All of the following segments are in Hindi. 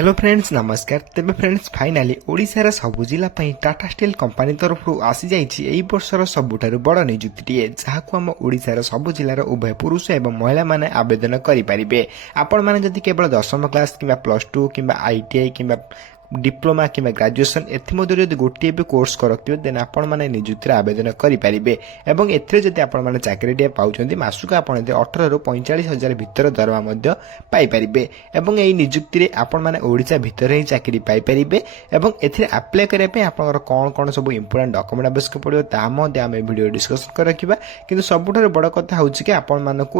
हेलो फ्रेंड्स नमस्कार। तेबे फ्रेंड्स फाइनाली ओडिशार सबु जिला टाटा स्टील कंपानी तरफ आसी जाइए वर्षर सबुठारु बड़ नियुक्तिए जहां आम ओडिशार सबु जिलार उभय पुरुष एवं महिला माने आवेदन करेंगे। आपण मैंने जदि केवल 10वीं क्लास कि +2 कि ITI कि डिप्लोमा कि ग्रेजुएशन एथमध्य गोटे भी कोर्स करते देन आपण मैंने नियुक्ति आवेदन करेंगे। एवं एथरे आपण मैंने चाकरी पाँच मासक आप 18 ରୁ 45,000 भितर दरमा पाइपर। एवं यही नियुक्ति आपण मैंने ओडिशा भितर ही चाकरी पाइपर। एवं एथिरे अप्लाई करने आपंकर कौन कौन सब इंपोर्टेंट डॉक्यूमेंट आवश्यक पड़ो आम वीडियो डिस्कसन कर रखा। कि सबुठ बड़ कथा हूँ कि आपण मानक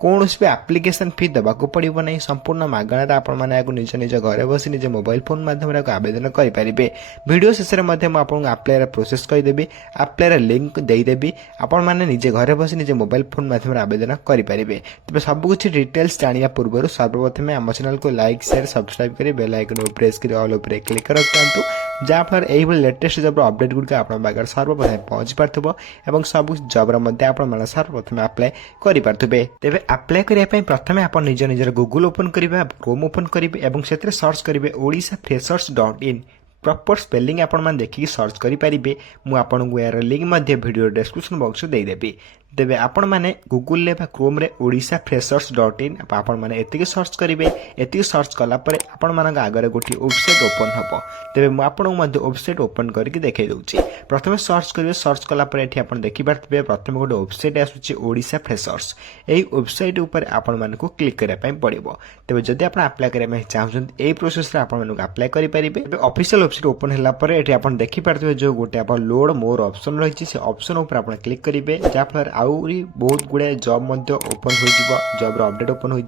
कौन भी आप्लिकेसन फी देवाक पड़ो ना, संपूर्ण मागणार आपण मैंने निज निज घर बस निज मोबाइल फोन माध्यम आवेदन करेंगे। वीडियो शेष में आपको आप्लायर प्रोसेस कहीदेवी, आप्लायर लिंक देदेवी, आपण मैंने निजे घर बस निजे मोबाइल फोन माध्यम आवेदन करेंगे। तेज सबकि डिटेल्स जाना पूर्व सर्वप्रथम आम चैनल को लाइक शेयर सब्सक्राइब कर बेल आइकन प्रेस कर ऑल उपर क्लिक रखु जहाँफल यही लेटेस्ट जब अपडेट गुड़िक आप सर्वप्रथम पहुंची पार्थ्व और सब जबर सर्वप्रथम अप्लाई करेंगे। तेज अप्लाई करने प्रथम आप निज निजर गूगल ओपन करेंगे, क्रोम ओपन करेंगे और से सर्च करेंगे odisafreshers.in। प्रॉपर स्पेलिंग आपण मैंने देखिए सर्च करेंगे। मुझे यार लिंक वीडियो डिस्क्रिप्शन बॉक्स देदेवी। तेबे आपण माने गूगल ले क्रोम रे odisafreshers.in आपण माने एतिके सर्च करेंगे। एतिके सर्च कला परे आपण मानक आगरे गोटी वेबसाइट ओपन हबो। तेबे मु आपन मध्ये वेबसाइट ओपन करके देखाई दउची। प्रथमे सर्च करिवे, सर्च कला परे एठी आपण देखि पारथिबे प्रथमे गोटे वेबसाइट आसुची ओडिशा फ्रेशर्स। एई वेबसाइट ऊपर आपण मानकु क्लिक करै पय पड़िबो। तेबे जदि आपण अप्लाई करै में चाहछन एई प्रोसेस रे आपण मानकु अप्लाई करि परिबे। तेबे ऑफिशियल वेबसाइट ओपन हला परे एठी आपण देखि पारथिबे जो गोटे आपण लोड मोर ऑप्शन रहिछि से ऑप्शन ऊपर आपण क्लिक करिवे। जा फलर आउरी बहुत गुड़े जॉब ओपन हो जॉब अपडेट ओपन हो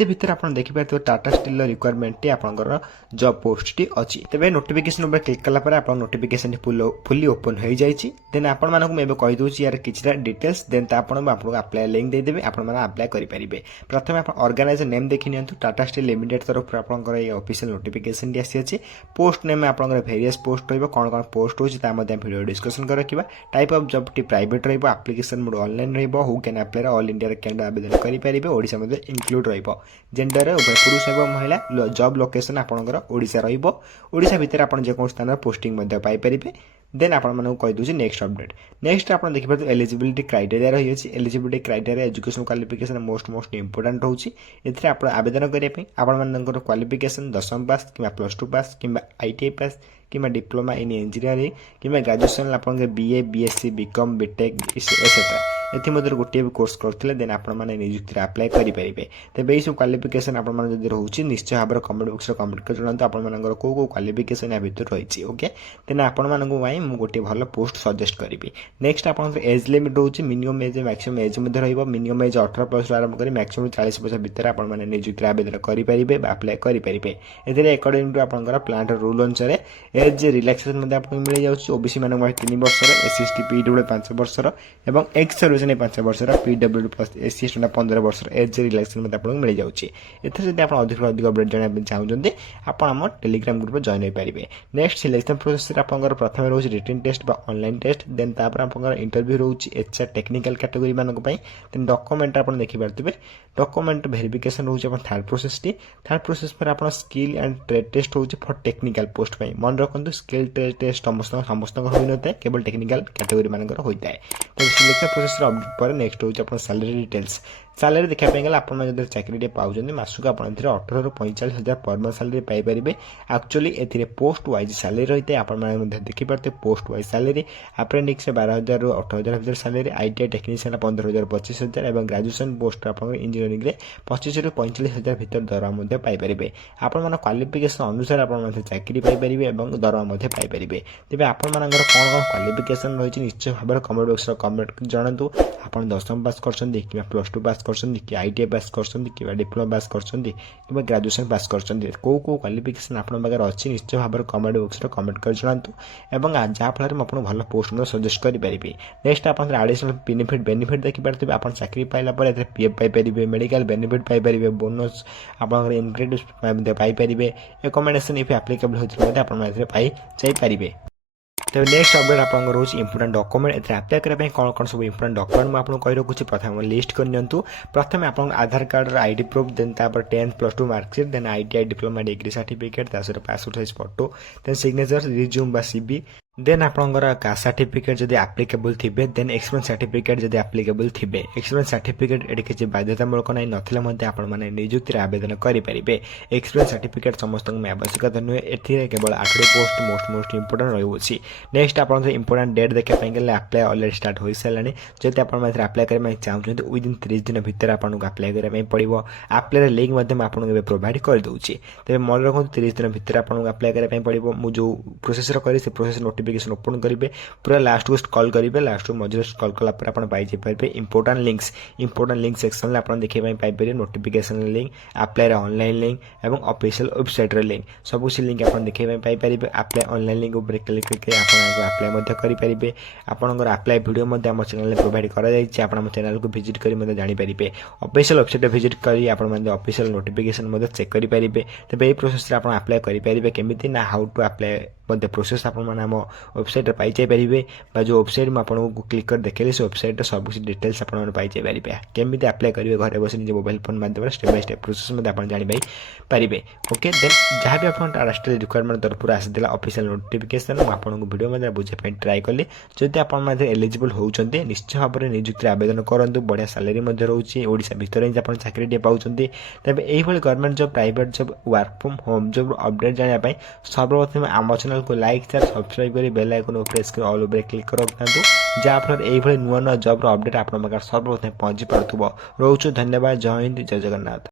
भितर आप देखिए टाटा स्टील रिक्वायरमेंट आपंकर जॉब पोस्ट टी अच्छी। तेज नोटिफिकेशन उपर क्लिक कला आप नोटिफिकेशन फुली ओपन हो जाए। देन आपण मानक कहीदे यार कि डिटेल्स देन आपको अप्लाई लिंक देदेवे, आपण अप्लाई करेंगे। प्रथम आप ऑर्गेनाइजर नेम देखी नि टाटा स्टील लिमिटेड तरफ आपंकर ये ऑफिशियल नोटिफिकेशन टी आसी। पोस्ट नेम आपंकर वेरियस पोस्ट रही कौन कौन पोस्ट होता वीडियो डिस्कसन कर रखा। टाइप ऑफ जॉब टी private application mode online who can apply all India candidate आवेदन करेंगे। ओडिशा में इंक्लूड जेंडर उभय पुरुष एवं महिला। जॉब लोकेशन आपंकर ओडिशा ओडिशा भितर आप जेको स्थान पोस्टिंग पाइपर। देन आपण कहीदे नेक्स्ट अपडेट। नेक्स्ट आप देखिए एलिजिबिलिटी क्राइटेरिया रही है। Eligibility criteria education qualification most important होची। एथिरे आपण आवेदन करने आपंकर क्वालिफिकेशन 10वीं पास कि +2 पास कि ITI पास कि डिप्लोमा इन इंजीनियरिंग कि ग्रेजुएशन आप BA BSc BCom BTech etcetera एमध्य गोटे भी कोर्स करते देन आप नियुक्ति अप्लाई करेंगे। तेज यही सब क्वालिफिकेशन आपड़ी रोचे निश्चय भाव में कमेंट बॉक्स कमेंट कर जनातु आपर कौ क्वालिफिकेशन या भर रही। ओके देन आपण गोटे भल पोस्ट सजेस्ट करी। नेक्स्ट आप एज लिमिट रोचे minimum age maximum age minimum age 18+ आरंभ कर मैक्सिमम 40 वर्ष भितर आप नियुक्ति आवेदन करेंगे अप्लाई करेंगे। अकॉर्डिंग टू आप प्लांट रूल अनुसार एज रिलैक्सेशन आपको मिल जाऊँगी। ओबीसी मान 3 वर्ष, SC ST PWD 5 वर्ष और एक्स सर्विस 5 वर्ष, PWD प्लस SC ST 15 वर्ष एज रिलैक्सेशन आपको मिल जाऊँगी। एथर आप अधिक अपडेट जानते चाहते आप आम टेलीग्राम ग्रुप जॉइन हो पारे। नेक्स्ट सिलेक्शन प्रोसेस आप प्रथम रोज written test online test then आप इंटरव्यू रोचे HR टेक्निकल कैटेगरी मानक देन डॉक्यूमेंट आप देखिपे। डॉक्यूमेंट वेरिफिकेशन रोचे थर्ड प्रोसेस टी। थर्ड प्रोसेस पर आप स्किल एंड ट्रेड टेस्ट हो फॉर टेक्निकल पोस्ट मन रखु। स्किल ट्रेड टेस्ट समस्त हो न था, केवल टेक्निकल कैटेगरी मानक होता है। तो सिलेक्शन प्रोसेस अपडेट पर नेक्स्ट हो सैलरी डिटेल्स। सैलरी देखा गला आप चाकरी पाँच मासक आप 18 ରୁ 45,000 पर मंथ सैलरी पाइपर। एक्चुअली ए पोस्ट वाइज सैलरी रही है। आप देखिपे पोस्ट वाइज सैलरी अप्रेंडिक्स 12,000 ରୁ 18,000 भर सैलरी, ITI टेक्नीशियन 15,000 ରୁ 25,000 और ग्रेजुएशन पोस्ट आप इंजीनियरिंग 25,000 ରୁ 45,000 भर दरमा पाइपर। आपण क्वालिफिकेशन अनुसार आप चाकरी पाइपर और दरमा पाइपर। तेज आपण कौन कौन क्वालिफिकेशन रही निश्चय भाव में कमेंट बॉक्स कमेंट जनातु। आप 10वीं पास कर +2 पास कि ITI पास कर डिप्लोमा पास कर ग्रेजुएशन पास कर कौ क्वालिफिकेशन आपरे अच्छी निश्चय भाव में कमेंट बॉक्स कमेंट कर जनातु और जहाँफल में आपको भल पोस्ट सजेस्ट करेंगे। नेक्स्ट आप एडिशनल बेनिफिट देखिपे। आप चाकरी पाइला PF Piper, medical benefit Piper, bonus आप इनक्रेडिट पाइपर, एकोमोडेशन इफ एप्लिकेबल होती पाई जाइपर। तेज नेक्स्ट अपडेट आप रोज इंपोर्टेंट डॉक्यूमेंट एथे अप्लाई करने कौन कौन सब इंपोर्टेंट डॉक्यूमेंट मुझे आपको कही रखुच्छी प्रथम लिस्ट कर नियंतु प्रथम आप Aadhaar card ID proof then 10th+2 marksheet then ITI diploma degree certificate passport size photo then signature resume बा सीबी देन आपंकर कास्ट सर्टिफिकेट जब आप्लिकेबल थे देन एक्सपीरियंस सर्टिफिकेट जब आप्लिकेबल थे एक्सपीरियंस सर्टिफिकेट ये किसी बाध्यतामूलक ना नथिले आपने निजुक्ति आवेदन करेंगे एक्सपीरियंस सर्टिफिकेट समस्त आवश्यकता नुहे ए केवल 8टी पोस्ट मोस्ट इंपोर्टेंट रही नेक्स्ट आप इंपोर्टेंट डेट देखापी गले आप्लाय अलरेडी स्टार्ट हो सारे जब आप आप्लाय करने चाहते विदिन 30 दिन भितर आपको आप्लाय करने पड़ो आप्लाय लिंक आपको प्रोवाइड करदे तेज मन रखु 30 दिन भितर आपको आप्लाय करने पड़ो मुझे प्रोसेस करी से प्रोसेस नोटिफिकेशन ओपन करेंगे पूरा लास्ट को स्क्रॉल करेंगे लास्ट को मझे स्क्रॉल कलापर आप पाइपर इंपोर्टेंट लिंक्स सेक्शन में आप देखा Piper notification link apply online link और ऑफिशियल वेबसाइट लिंक सब लिंक आप देखा पाइपर आप्लाय ऑनलाइन लिंक उपर क्लिक करके आप्लाय करेंगे आपंकर आप्लाय वीडियो आम चैनल प्रोवाइड कर चैनल को विजिट कर जानीपारे ऑफिशियल वेबसाइट विजिट कर ऑफिशियल नोटिफिकेशन चेक करेंगे तेज ये प्रोसेस आप आप्लाय करेंगे केमी ना हाउ टू आप्लाय प्रोसेस आप वेबसाइट पाइजापारे जो वेबसाइट में आपको क्लिक कर देखिए से वेबसाइट सब डिटेल्स आप पाइजापारे केमी आप्लाय करेंगे घर बस निज मोबाइल फोन माध्यम स्टेप बाय स्टेप प्रोसेस आप जानीपारे ओके देन जहाँ भी आप टाटास्टील रिक्वायरमेंट तरफ आसाला ऑफिशियल नोटिफिकेशन आपको वीडियो बुझाई ट्राए कली जदि आप एलिजिबल होती निश्चय भाव में निजुक्ति आवेदन करूँ बढ़िया सालेरी रोचे ओडिशा भितर ही आप चाकरी पाँच तेज यही government job private job work from home job update जानापी सर्वप्रथम आम चैनल को लाइक शेयर सब्सक्राइब कर बेल आइकन प्रेस कर ऑल उपर क्लिक कर रखिंटू जहाँफल ये नुआ नुआ जॉब अपडेट आप सर्वप्रथम पहुंची पार्थ्व रोचु धन्यवाद जय हिंद जय जगन्नाथ।